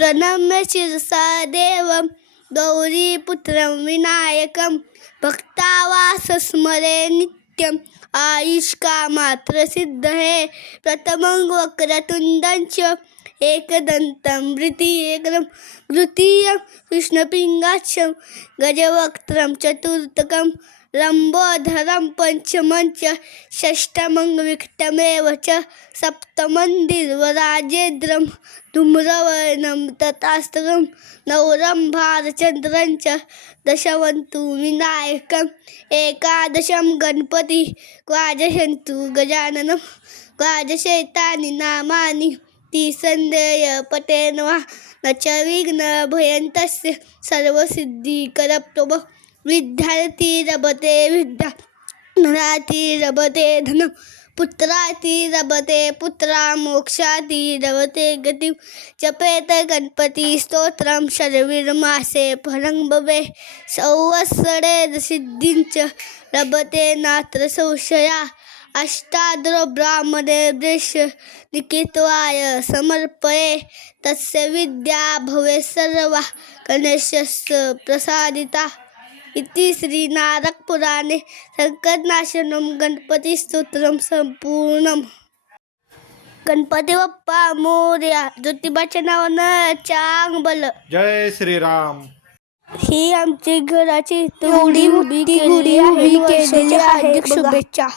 प्रणम्य शिरसा देवं गौरीपुत्रं विनायकं भक्तावासस्मरे नित्यं आयुष्कामात्रसिद्धये प्रथमं वक्रतुण्डं च एकदन्तं द्वितीयं कृष्णपिङ्गाक्षं गजवक्त्रं चतुर्थकं लम्बोदरं पंचमं च षष्ठमं विकटमेव च सप्तमं दिव्यराजेन्द्रं धूम्रवर्णं तथास्तकं नवरं भारचन्द्रं च दशमं तु विनायकम् एकादशं गणपति द्वादशं गजाननं द्वादशैतानि नामानि तिसन्देय पते नमः न च विघ्नभयन्तस्य सर्वसिद्धिकरप्रभः विद्यार्थी रभते विद्या धनार्थी रभते धनं पुत्रार्थी रभते पुत्रा मोक्षार्थी रभते गतिं जपेत गणपति स्तोत्रं शर्विर्मासे फलं भवे संवत्सरे सिद्धिं च लभते नात्र संशया अष्टादरो ब्राह्मणेभ्यश्च लिखित्वाय समर्पये तस्य विद्या भवेत् सर्वा गणेशस्य प्रसादिता इति श्रीनारदपुराणे संकटनाशनं गणपतिस्तोत्रं संपूर्णम्. गणपती बाप्पा मोरया. ज्योतिबाच्या नावानं चांगलं. जय श्रीराम. ही आमची घराची तेवढी मोठी गुढी आहे. हार्दिक शुभेच्छा.